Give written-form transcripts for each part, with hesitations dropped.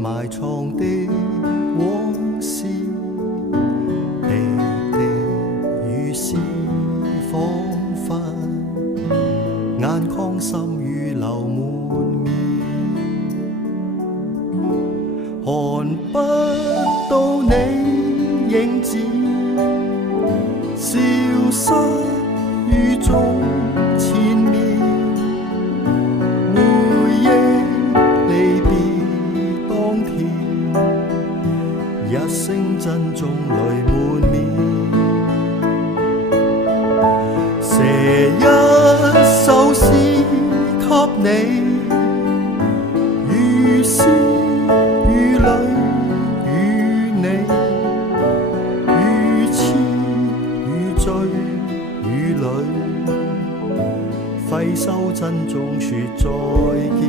埋藏的往事，滴滴如是彷彿，眼眶心雨流滿面，看不到你影子，消失於眾前面，回憶離別當天，一聲珍重淚滿面，寫一首詩給你，於詩於淚與你，於痴與醉與淚，揮手珍重說再見。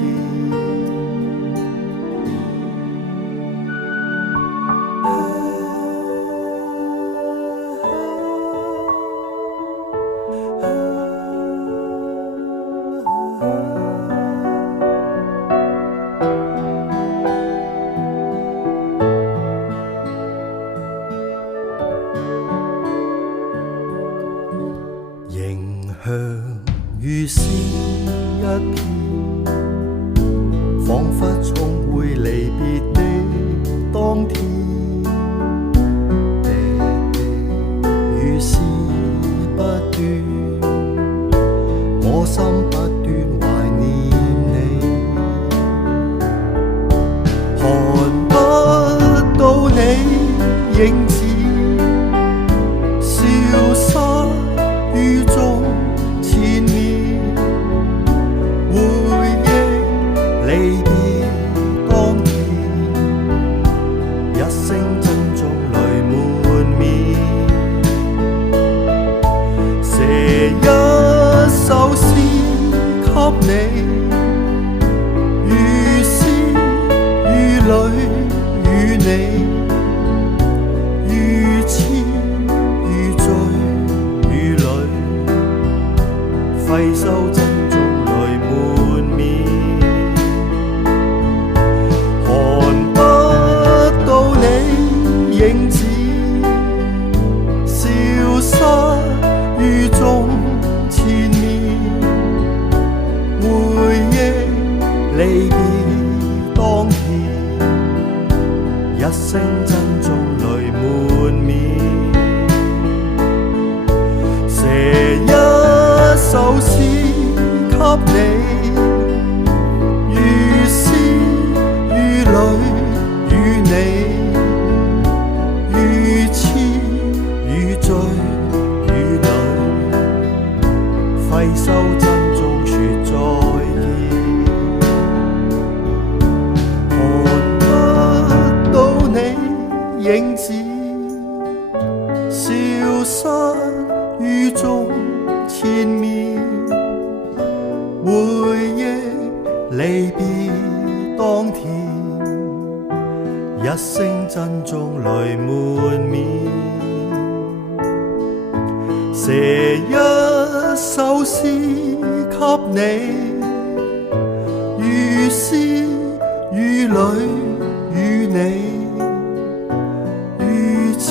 迎向如是一片，彷彿重回離別的當天，滴滴如是不斷，我心不斷懷念你，看不到你影子，消失於眾前面，回憶離別當天，一聲珍重淚滿面，寫一首詩給你，於詩於淚與你，於痴於醉與淚，揮手珍重淚滿面，看不到你影子，消失於眾前面，回憶離別當天，一聲珍重淚滿面，寫一首詩給你，於詩於淚與你，於痴與醉與淚，揮手珍重說再見，看不到你影子，消失於眾前面，回憶離別當天，一聲珍重淚滿面，寫一首詩給你，於詩於淚與你，於痴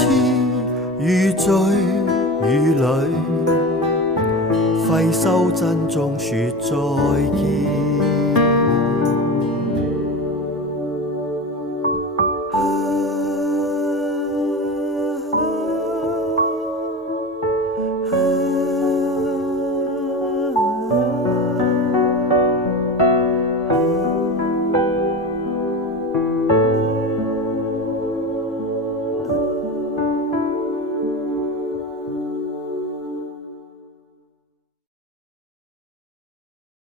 與醉與淚，揮手珍重說